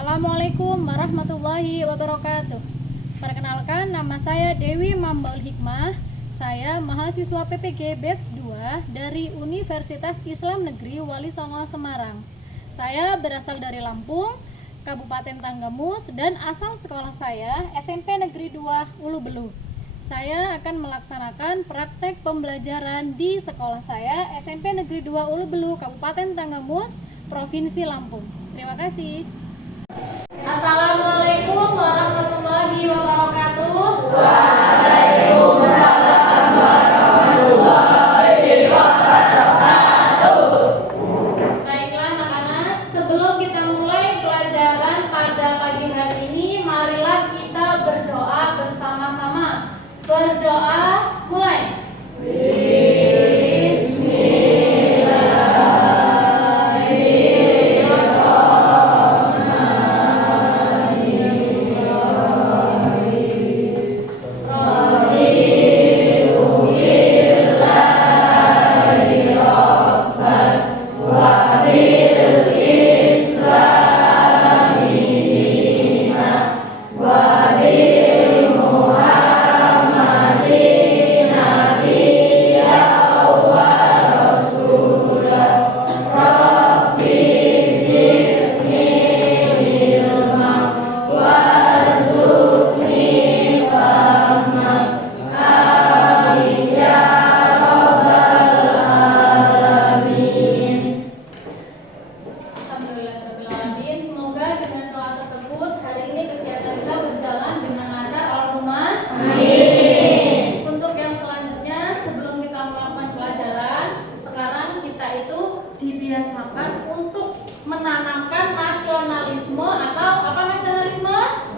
Assalamualaikum warahmatullahi wabarakatuh. Perkenalkan, nama saya Dewi Mambaul Hikmah. Saya mahasiswa PPG Batch 2 dari Universitas Islam Negeri Wali Songo Semarang. Saya berasal dari Lampung, Kabupaten Tanggamus, dan asal sekolah saya SMP Negeri 2 Ulu Belu. Saya akan melaksanakan praktek pembelajaran di sekolah saya SMP Negeri 2 Ulu Belu, Kabupaten Tanggamus, Provinsi Lampung. Terima kasih. Assalamualaikum warahmatullahi wabarakatuh. Waalaikumsalam warahmatullahi wabarakatuh. Baiklah anak-anak, sebelum kita mulai pelajaran pada pagi hari ini, marilah kita berdoa bersama-sama. Berdoa, mulai. Dibiasakan untuk menanamkan nasionalisme atau apa nasionalisme?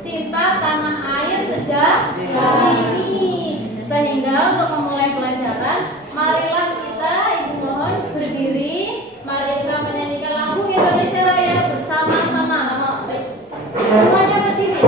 Cinta tanah air sejak dini. Sehingga untuk memulai pelajaran, marilah kita ibu mohon berdiri. Mari kita menyanyikan lagu Indonesia Raya bersama-sama. Baik. Semuanya berdiri.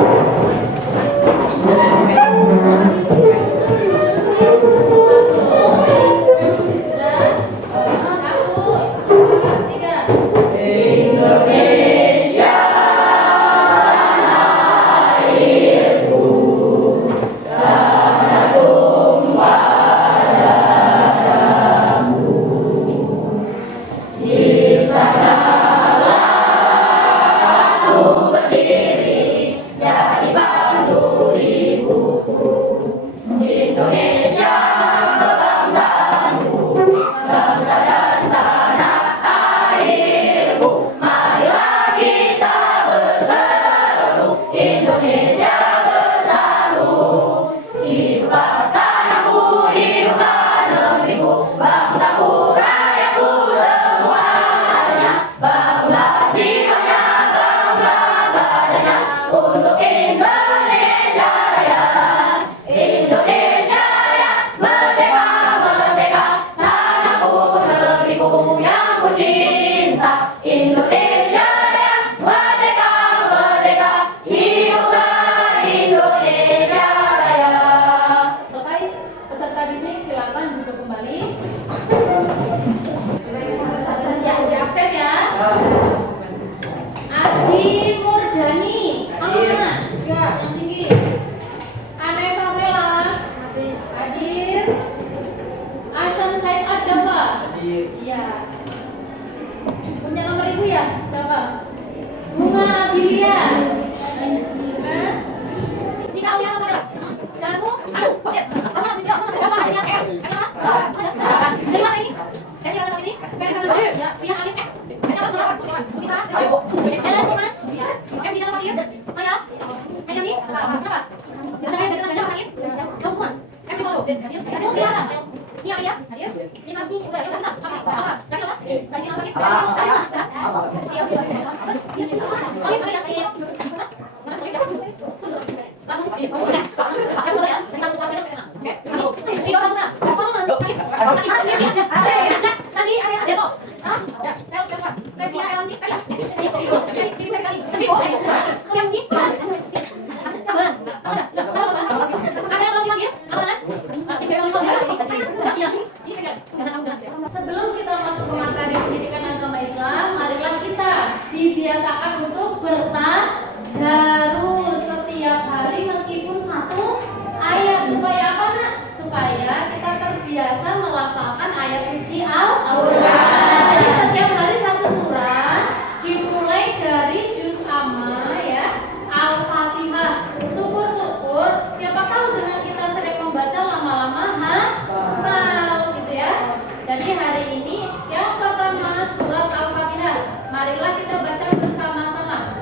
Sebelum kita masuk ke materi pendidikan agama Islam, marilah kita dibiasakan untuk bertadarus setiap hari meskipun satu ayat. Supaya apa, Nak? Supaya kita terbiasa melafalkan ayat suci Al-Qur'an. Jadi setiap hari satu surah, dimulai dari juz amma ya, Al-Fatihah. Syukur-syukur siapa tahu dengan kita sering membaca lama-lama hafal gitu ya. Jadi hari ini yang pertama surat Al-Fatihah. Marilah kita baca bersama-sama.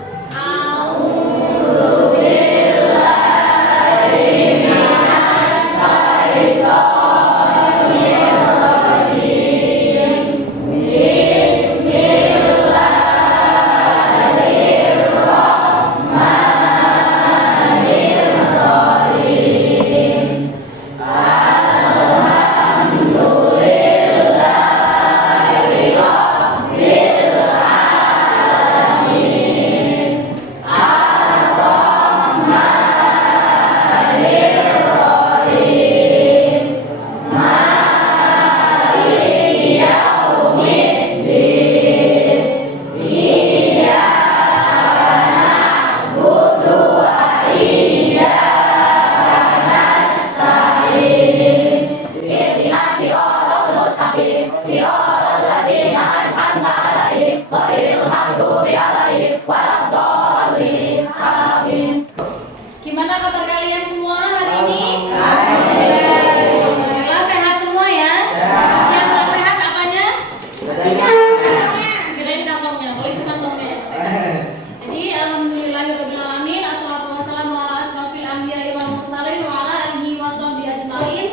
Gimana kabar kalian semua hari ini? Alhamdulillah sehat semua ya. Yang nggak sehat apanya? Kirain kantongnya, kalau itu kantongnya. Jadi alhamdulillahirabbil alamin, assalatu wassalamu ala asrofil anbiya'i wal mursalin wa ala alihi washabbihi ajmain.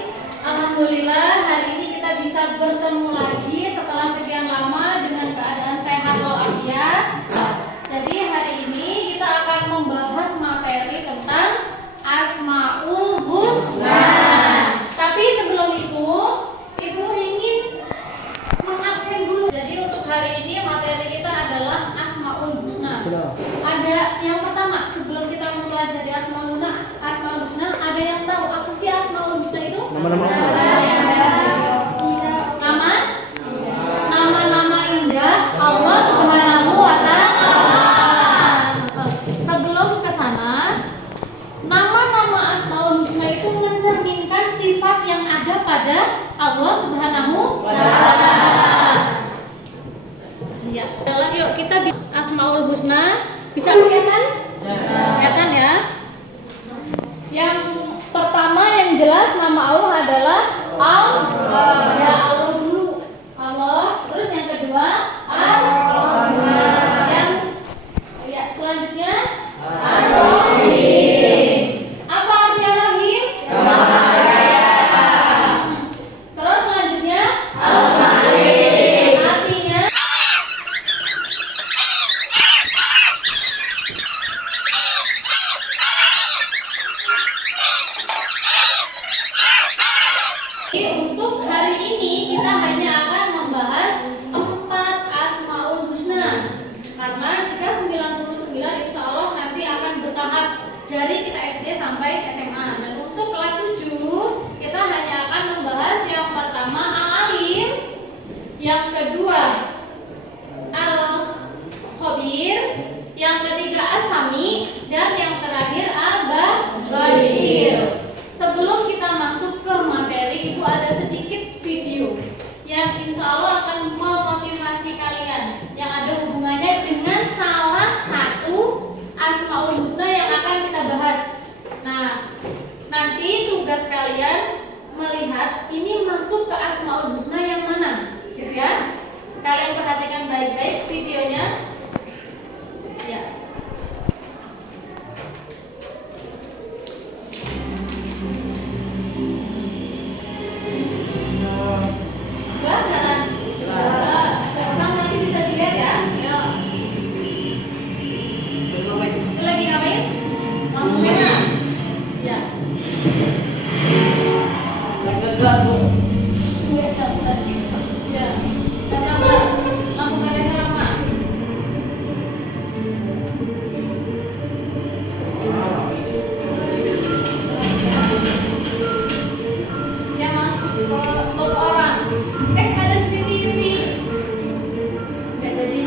Alhamdulillah hari ini kita bisa bertemu lagi setelah sekian lama dengan keadaan sehat walafiat. Jadi hari ini kita akan membahas materi tentang Asmaul Husna. Tapi sebelum itu, Ibu ingin mengabsen dulu. Jadi untuk hari ini materi kita adalah Asmaul Husna. Ada yang pertama, sebelum kita mempelajari Asmaul Husna, ada yang tahu apa sih Asmaul Husna itu? Nama-nama indah Allah Subhanahu wa Ta'ala. Sebelum ke sana, nama-nama Asmaul Husna itu mencerminkan sifat yang ada pada Allah Subhanahu wa Ta'ala. Ya, yuk kita Asmaul Husna bisa kelihatan? Kelihatan ya. Yang pertama yang jelas nama Allah adalah Allah. Ya Allah dulu. Allah. Terus yang kedua Ar-Rahman. Yang ya selanjutnya Ar-Rahim. Apa artinya Rahim? Terus selanjutnya Al-Malik. Artinya untuk hari ini kita hanya akan membahas 4 Asmaul Husna. Karena jika 99 insya Allah nanti akan bertahap dari kita SD sampai SMA. Dan untuk kelas 7 kita hanya akan membahas yang pertama Al-Alim, yang kedua Al-Khabir, yang ketiga As-Sami, dan yang terakhir Al-Bashir. Sebelum kita masuk ke materi, Ibu ada sedikit video yang insya Allah akan memotivasi kalian yang ada hubungannya dengan salah satu Asmaul Husna yang akan kita bahas. Nah, nanti tugas kalian melihat ini masuk ke Asmaul Husna yang mana, gitu ya. Kalian perhatikan baik-baik videonya. Ya. Jelas nggak kan? Terbang nanti bisa dilihat ya. Itu lagi ngapain? Lampu merah. Ya. Ngegas bu. Nggak sabar. Ya. Nggak sabar. Lampu merahnya lama. Dia masuk ke top orang. Ada CCTV. Nggak jadi.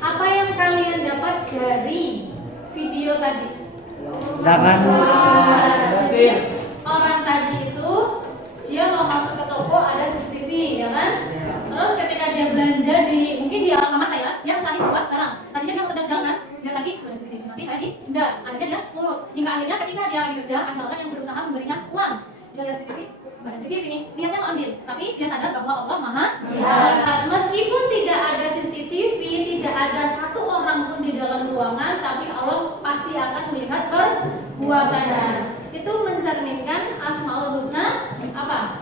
Apa yang kalian dapat dari video tadi? Jangan. Jadi orang tadi itu dia mau masuk ke toko, ada CCTV, ya kan? Terus ketika dia belanja mungkin di Alfamart ya, dia mencari sebuah barang. Tadinya dia pedang kan, dia lagi ada CCTV. Nanti saya enggak, akhirnya dia mulut. Hingga akhirnya ketika dia lagi kerja, ada orang yang berusaha memberinya uang. Dia lihat CCTV, ada CCTV nih, niatnya mau ambil, tapi dia sadar bahwa Allah Maha melihat. Meskipun tidak ada CCTV, tidak ada satu orang pun di dalam ruangan, tapi Allah pasti akan melihat perbuatannya. Itu mencerminkan Asmaul Husna apa?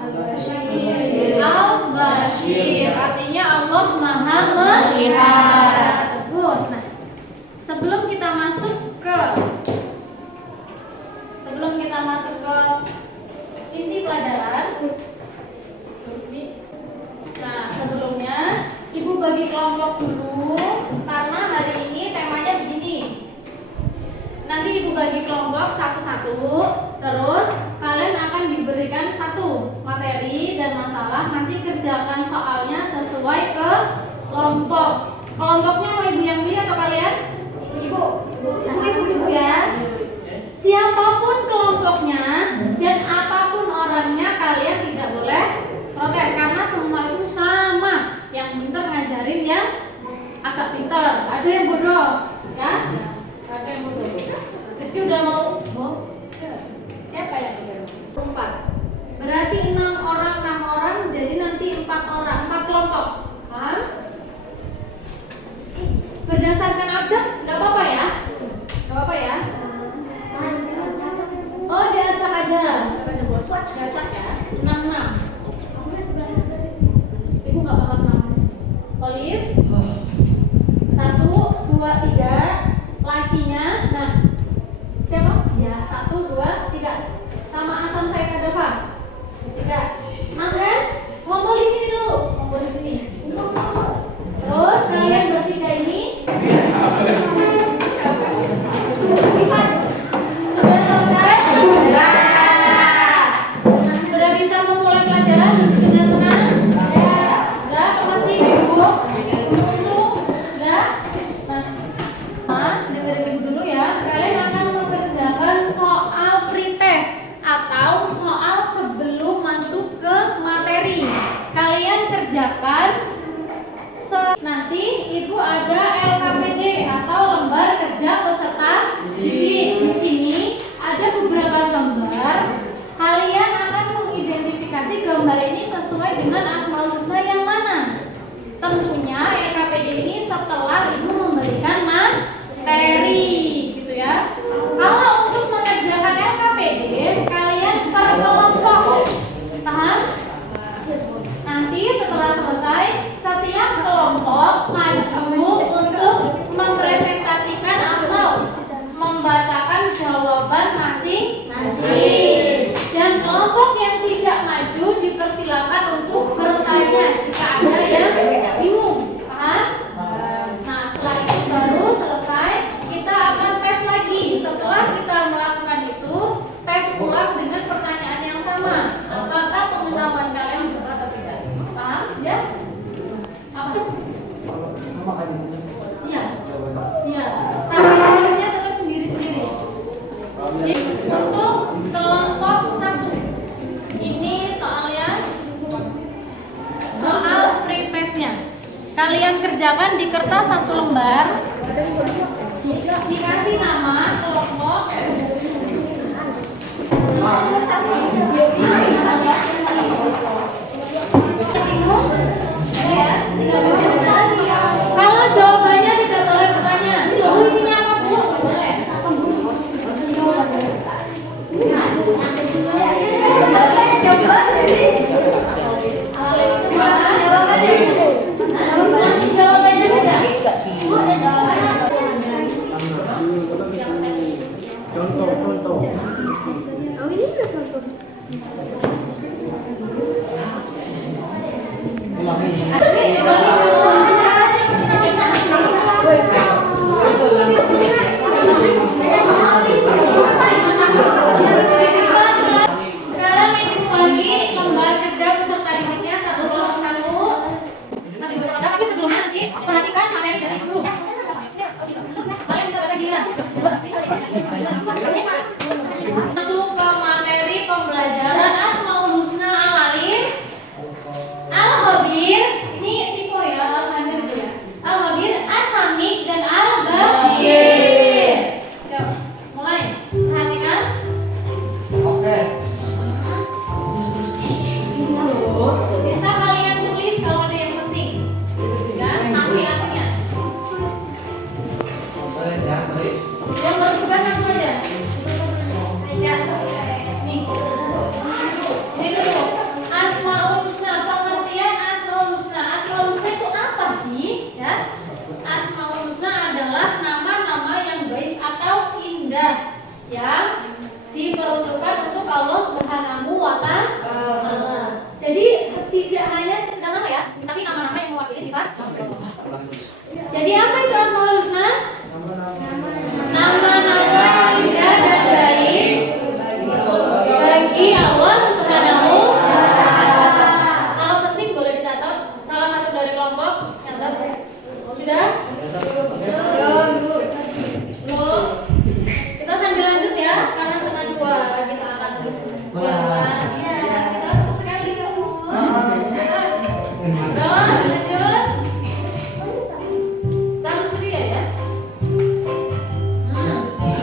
Al-Bashir. Artinya Allah Maha melihat. Bagus. Nah, sebelum kita masuk ke inti pelajaran, nah sebelumnya Ibu bagi kelompok dulu karena hari ini temanya begini. Nanti Ibu bagi kelompok satu-satu, terus kalian akan diberikan satu materi dan masalah. Nanti kerjakan soalnya sesuai ke kelompok. Kelompoknya mau Ibu yang pilih atau kalian? Ibu ya. Siapapun kelompoknya dan apapun orangnya, kalian tidak boleh protes karena semua itu sama. Yang pintar ngajarin yang agak pintar, ada yang bodoh, ya? Ada yang bodoh. Rizky udah mau? Siapa yang bodoh? 4. Berarti 6 orang, jadi nanti 4 kelompok. Paham? Berdasarkan abjad, nggak apa-apa ya? Nggak apa-apa ya? Oh, diacak aja. Diacak ya. 6. Ibu nggak paham nulis. Olive 1, 2, 3. Lakinya, nah siapa? Ya 1, 2, 3. Sama asam saya Kadafa 3. Makan? Ngompol di sini dulu. Ngompol di sini. Terus kalian bertiga ini bisa. Sudah selesai? Sudah bisa memulai pelajaran dengan tenang? Sudah? Masih Ibu? Sudah? Nah, dengerin Ibu dulu ya. Kalian akan mengerjakan soal pretest atau soal sebelum masuk ke materi. Kalian kerjakan nanti Ibu ada LKPD atau lembar kerja peserta didik. Di sini ada beberapa gambar. Kalian akan mengidentifikasi gambar ini sesuai dengan Asmaul Husna yang mana. Tentunya LKPD ini setelah Ibu memberikan materi, gitu ya. Kalau untuk mengerjakan LKPD, kalian per kelompok. Paham? Nanti setelah selesai, setiap kelompok maju untuk mempresentasikan atau membacakan jawaban masing-masing. Dan kelompok yang tidak maju dipersilakan untuk bertanya jika ada yang bingung. Paham? Nah, setelah itu baru selesai, kita akan tes lagi. Setelah kita melakukan itu, tes ulang dengan pertanyaan yang sama. Apakah pengetahuan kalian benar atau tidak? Paham? Ya? Apa? Iya. Iya. Tapi nulisnya tetap sendiri-sendiri. Jadi untuk kelompok 1 ini soalnya soal free testnya. Kalian kerjakan di kertas 1 lembar. Dikasih nama kelompok. Bingung? Ya, tinggal baca. Kalau jawabannya tidak boleh bertanya, "Bu, isinya apa, Bu?" Boleh. Langsung jawabannya saja. Bu, Contoh. Oh, ini udah contoh. Kembali sama perhatikan materi dari guru. Kalian bisa baca gila. Masuk ke materi pembelajaran Asmaul Husna Al-Alim, Al-Khabir. Ini tipe ya, Al-Khabir itu ya. Al-Khabir, As-Sami dan Al-Bashir. Yuk, mulai. Perhatikan. Oke. Bisa kalian tulis kalau ada yang penting. Ya, arti-artinya. Tulis ya, tulis. Yang bertugas satu aja. Ya, nih. Ini dulu. Asmaul Husna, pengertian Asmaul Husna. Asmaul Husna itu apa sih? Ya. Asmaul Husna adalah nama-nama yang baik atau indah yang diperuntukkan untuk Allah Subhanahu wa Ta'ala. Jadi tidak hanya sekedar nama ya, tapi nama-nama yang mewakili sifat Allah. Jadi apa itu Asmaul Husna? Nama-nama yang indah dan baik bagi Allah Subhanahu wa Ta'ala. Kalau penting boleh dicatat salah satu dari kelompok yang atas. Sudah? Dulu. Kita sambil lanjut ya, karena setengah 2 kita akan berbulan. Ya, kita cepat sekali kamu. Terus lanjut. Taruh sedia ya.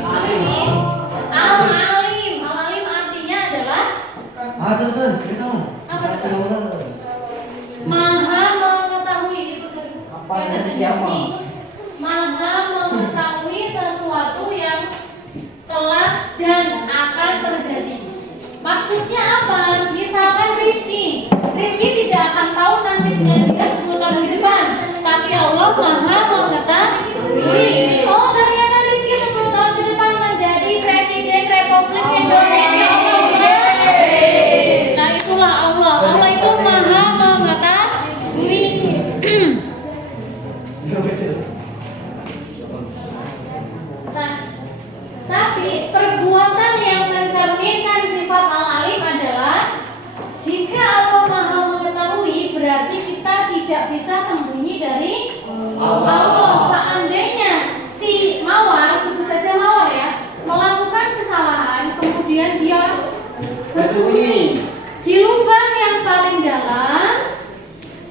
Apa ini? Al-Alim. Al-Alim artinya adalah Terus, itu. apa coba? Maha mengetahui itu Apa yang siapa? nih. Maha mengetahui sesuatu yang telah dan akan terjadi. Maksudnya apa? Misalkan Rizky tidak akan tahu nasibnya dia 10 tahun ke depan, tapi Allah Maha mengetahui. Oh, ternyata Rizky 10 tahun ke depan menjadi Presiden Republik Indonesia. Nah, itulah Allah. Allah itu Maha mengetahui. Nah, tapi perbuatan yang mencerminkan sifat Al-Alim adalah jika Allah Maha mengetahui, berarti kita tidak bisa sembunyi dari Allah. Seandainya si Mawar, sebut saja Mawar ya, melakukan kesalahan, kemudian dia bersembunyi di lubang yang paling dalam,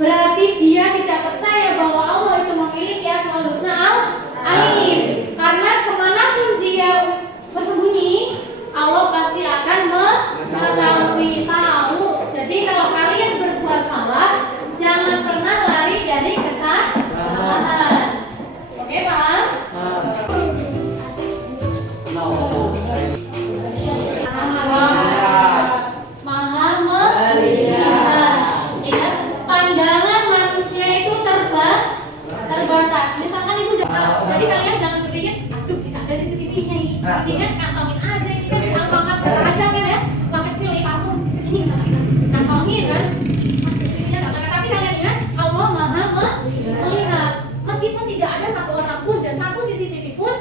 berarti dia tidak percaya bahwa Allah itu memiliki Asmaul Husna Al-Alim. Karena kemanapun dia bersembunyi, Allah pasti akan mengetahui, tahu. Jadi kalau kalian berbuat salah, jangan pernah lari dari kesalahan. Oke, paham? Maha melihat. Ingat, pandangan manusia itu terbatas. Misalkan ibu udah tahu, jadi kalian jangan berpikir, aduh kita ada CCTV-nya ini. Ini kan kantongin aja, ini kan diangkat aja kan ya. Bang kecil nih, parfum segini misalkan kita kantongin kan. CCTV-nya nggak pakai, tapi kalian ingat, Allah Maha melihat. Meskipun tidak ada satu orang pun dan satu CCTV pun,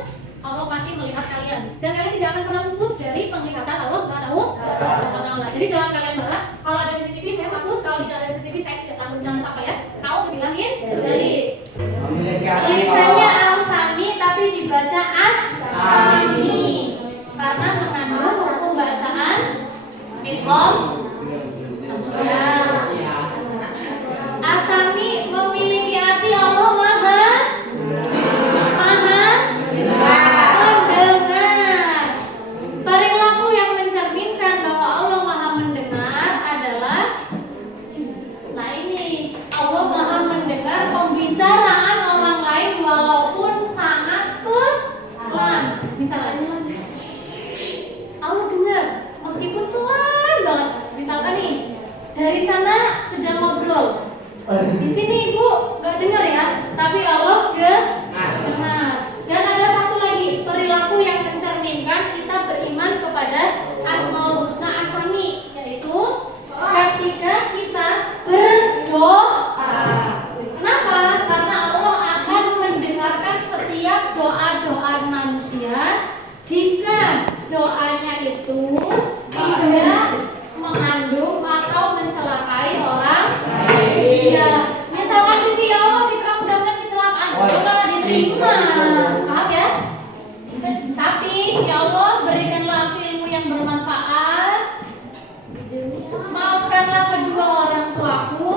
Allah pasti melihat kalian. Dan kalian tidak akan pernah luput dari penglihatan Allah Subhanahu wa Ta'ala. Jadi jangan kalian marah, kalau ada CCTV saya takut, kalau tidak ada CCTV saya tidak takut. Jangan sampai ya. Tahu dibilangin dari tulisannya Al-Sami tapi dibaca As-Sami karena mengandung hukum bacaan idgham. As-Sami memiliki arti Allah Maha mendengar. Perilaku yang mencerminkan bahwa Allah Maha mendengar adalah, nah ini, Allah Maha mendengar pembicaraan orang lain walaupun sangat pelan. Misalnya Allah dengar meskipun pelan banget, Kalau diterima, paham ya? Tapi ya Allah berikanlah aku ilmu yang bermanfaat, maafkanlah kedua orang tuaku,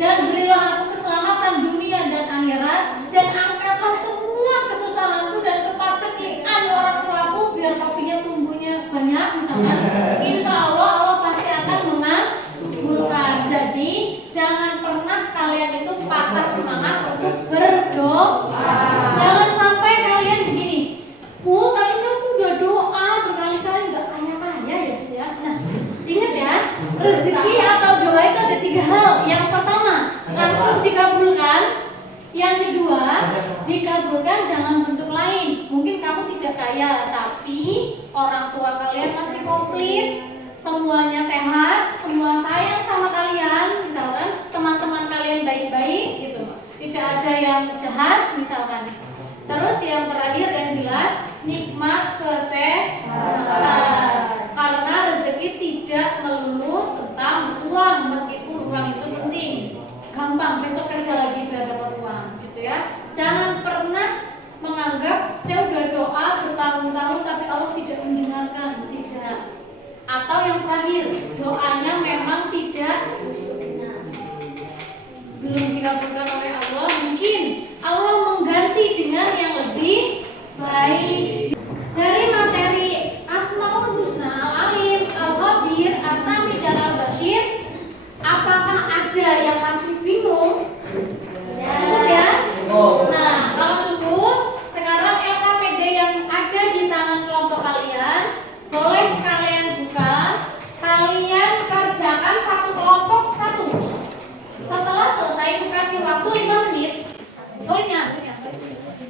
dan berilah aku keselamatan dunia dan akhirat, dan angkatlah semua kesusahanku dan kepaceklian orang tuaku biar kopinya tumbuhnya banyak misalnya. Insya Allah Allah pasti akan mengabulkan. Jadi jangan pernah kalian itu patah semangat untuk berdoa. Jangan sampai kalian begini, tapi saya tuh udah doa berkali-kali nggak kaya-kaya ya gitu ya. Nah, ingat ya, rezeki atau doa itu ada 3 hal. Yang pertama, langsung dikabulkan. Yang kedua, dikabulkan dalam bentuk lain. Mungkin kamu tidak kaya, tapi orang tua kalian masih komplit, semuanya sehat, semua sayang sama kalian, misalkan teman-teman kalian baik-baik gitu, tidak ada yang jahat misalkan. Terus yang terakhir yang jelas, nikmat kesehatan. Karena rezeki tidak melulu tentang uang, meskipun uang itu penting. Gampang besok kerja lagi biar dapat uang, gitu ya. Jangan pernah menganggap saya udah doa bertahun-tahun tapi Allah tidak mendengarkan, tidak. Atau yang terakhir, doanya memang tidak belum dikabulkan oleh Allah, mungkin Allah mengganti dengan yang lebih baik. Dari materi Asmaul Husna, Al-Alim, Al-Khabir, As-Sami dan Al-Bashir, apakah ada yang masih bingung? Cukup ya? Nah, kalau cukup, sekarang LKPD yang ada di tangan kelompok kalian boleh kalian buka. Kalian kerjakan satu kelompok satu. Setelah selesai, aku kasih waktu 5 menit. Tulisnya.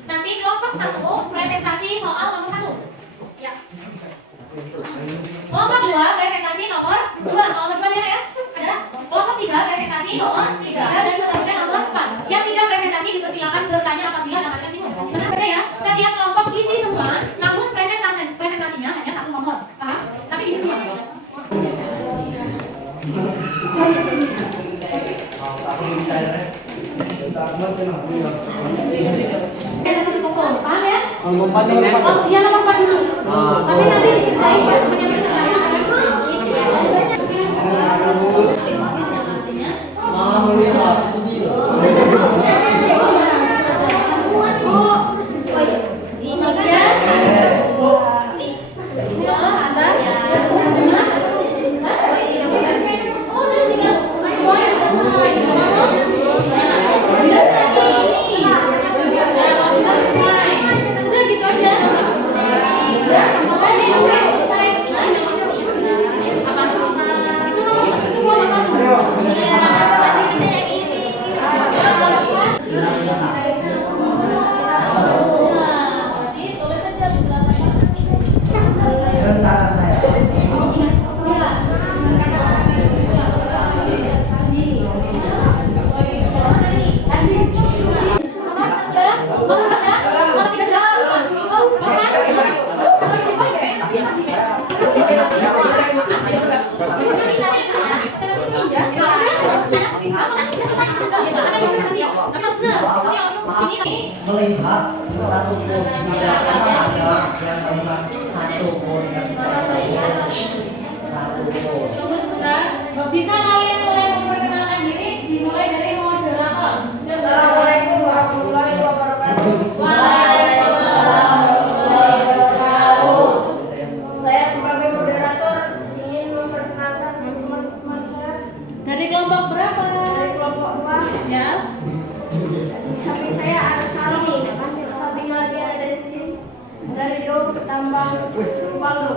Nanti kelompok 1 presentasi soal nomor 1. Ya. Kelompok 2 presentasi nomor 2. Soal nomor 2 ya? Ada. Kelompok 3 presentasi nomor 3 dan seterusnya nomor 4. Yang tidak presentasi dipersilakan bertanya apabila dapatkan bingung. Tenang saja ya. Setiap kelompok isi semua, namun presentasinya hanya 1 nomor. Paham? Tapi isi semua. Paham ya? Oh, iya nomor 4 dulu. Tapi nanti dikerjain buat temen yang presentasi. Melihat satu pun tidak pernah ada yang melihat satu pun Tunggu sebentar. Bisa kalian mulai memperkenalkan diri, dimulai dari moderator. Assalamualaikum warahmatullahi wabarakatuh. Waalaikumsalam warahmatullahi wabarakatuh. Saya sebagai moderator ingin memperkenalkan teman-teman saya Dari kelompok berapa? dari kelompok 4. Ya. Di samping saya ada Sari, samping lagi ada Desti, dari Do Tambang Paldo.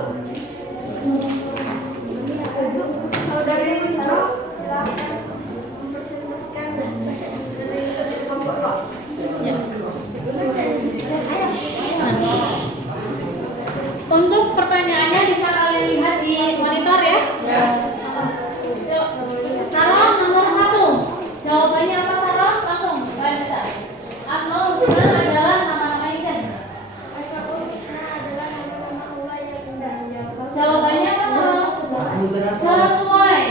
Saudari Saro, silakan mempresentasikan dari kelompok 2. Ya. Untuk pertanyaannya bisa kalian lihat di monitor ya. Yuk. Salam nomor 1. Jawabannya apa Sarah? Langsung kalian baca. Asmaul Husna adalah nama-nama indah. Asmaul Husna adalah nama-nama Allah yang indah. Jawabannya apa Sarah? Sesuai.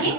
lagi.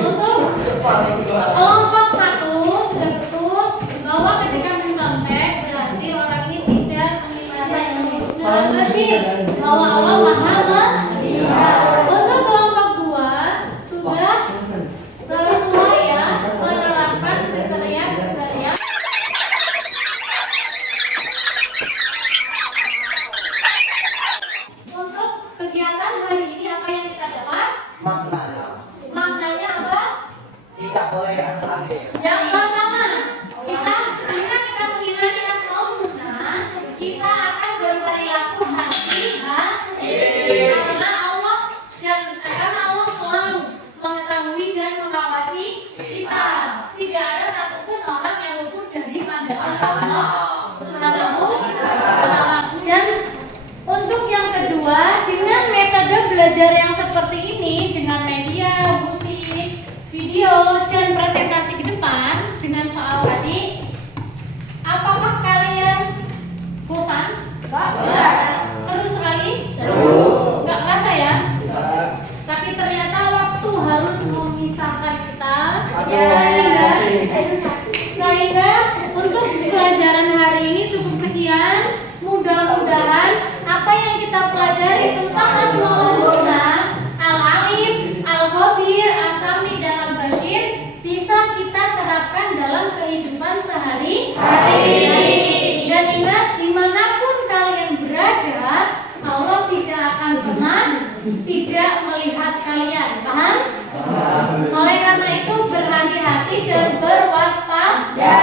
Untuk kelompok 1 sudah betul bahwa ketika mencontek berarti orang ini tidak mengingkari al-Bashir bahwa Allah Maha Melihat. Untuk kelompok 2 sudah sesuai menerapkan kriteria. Untuk kegiatan hari ini apa yang kita dapat? Maknanya apa? Tidak boleh akhir. Yang pertama, jika kita mengimani Asmaul Husna, kita akan berperilaku hati-hati karena Allah selalu mengetahui dan mengawasi kita. Tidak ada satupun orang yang luput dari pandangan Allah Subhanahu wa Ta'ala. Dan untuk yang kedua, dengan metode belajar yang seperti ini, dengan media, musik, video, dan presentasi ke depan dengan soal tadi, apakah kalian bosan? Seru sekali? Nggak kerasa ya? Tapi ternyata waktu harus memisahkan kita sehingga untuk pelajaran hari ini cukup sekian. Mudah-mudahan apa yang kita pelajari tentang Asmaul Husna, Al-Alim, Al-Khabir, As-Sami, dan Al-Bashir bisa kita terapkan dalam kehidupan sehari-hari. Dan ingat, dimanapun kalian berada, Allah tidak akan pernah tidak melihat kalian. Paham? Oleh karena itu berhati-hati dan berwaspada.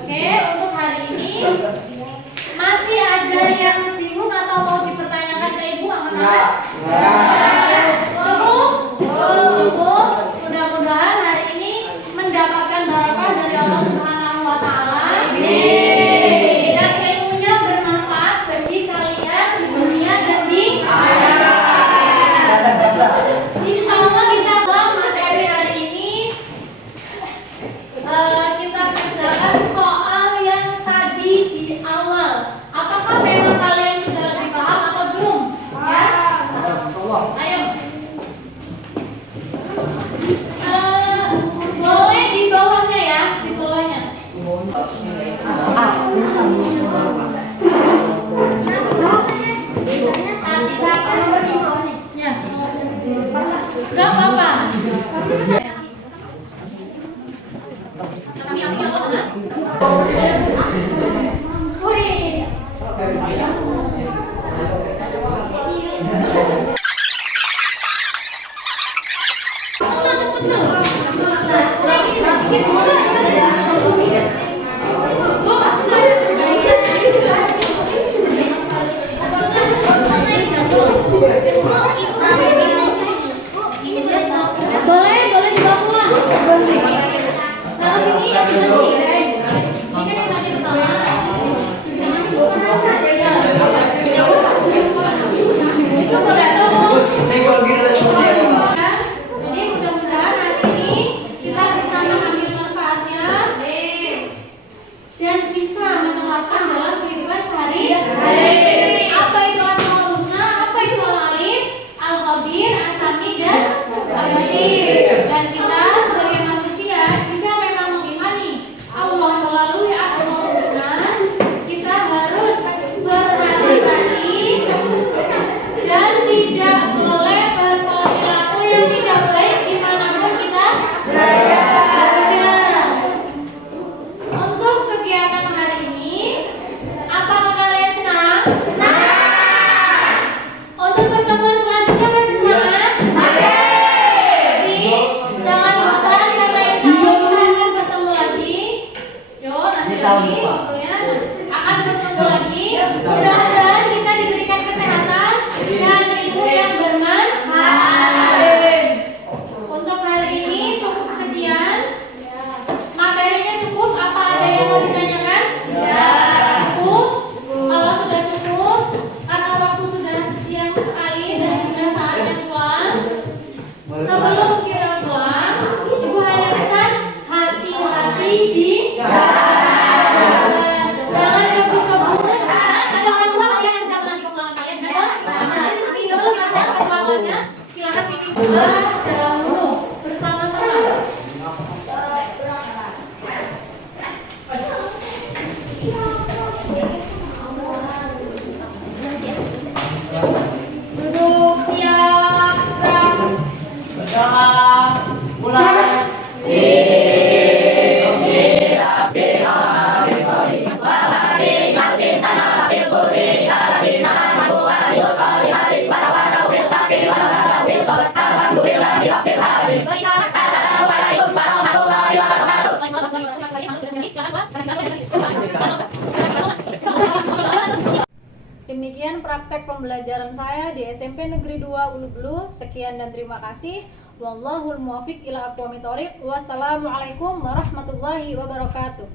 Oke, untuk hari ini masih ada yang bingung atau mau dipertanyakan ke Ibu angkat-angkat? Cukup? Cukup. Mudah-mudahan hari ini mendapatkan barokah dari Allah Subhanahu wa Ta'ala. Dan ilmunya bermanfaat bagi kalian di dunia dan di akhirat. Insya Allah kita dalam materi hari ini kita kerjakan soal yang tadi di awal. Apakah memang kalian sudah lebih paham atau belum? Ya? Ayo. Boleh di bawahnya ya, di bawahnya. Kita akan ya. Gak apa-apa. Kami artinya apa? Wih. Boleh dibawa pulang. Taruh sini ya, sini. Ini kan yang tadi pertama. Itu boleh dong. Jadi mudah-mudahan hari ini kita bisa mengambil manfaatnya dan bisa menerapkan dalam kehidupan sehari-hari. Apa itu Asmaul Husna? Apa itu Al-Alim? ilmu yang bermanfaat. Untuk hari ini cukup sekian. Materinya cukup, apa ada yang mau ditanyakan? Cukup. Kalau sudah cukup, karena waktu sudah siang sekali dan sudah saatnya pulang. Sebelum kita pulang, Ibu hanya pesan hati-hati di jalan. Jangan kebut-kebut. Ada orang tua kalian yang sedang menanti kepulangan kalian. Biasa, nanti sebelum kita pulang ke kelas kelasnya, silakan pimpin doa dalam wudhu bersama-sama. Duduk siap, gerak. Bersama mulai. Demikian praktek pembelajaran saya di SMP Negeri 2 Ulublu. Sekian dan terima kasih. Wallahul muwaffiq ila aqwamit thoriq. Wassalamualaikum warahmatullahi wabarakatuh.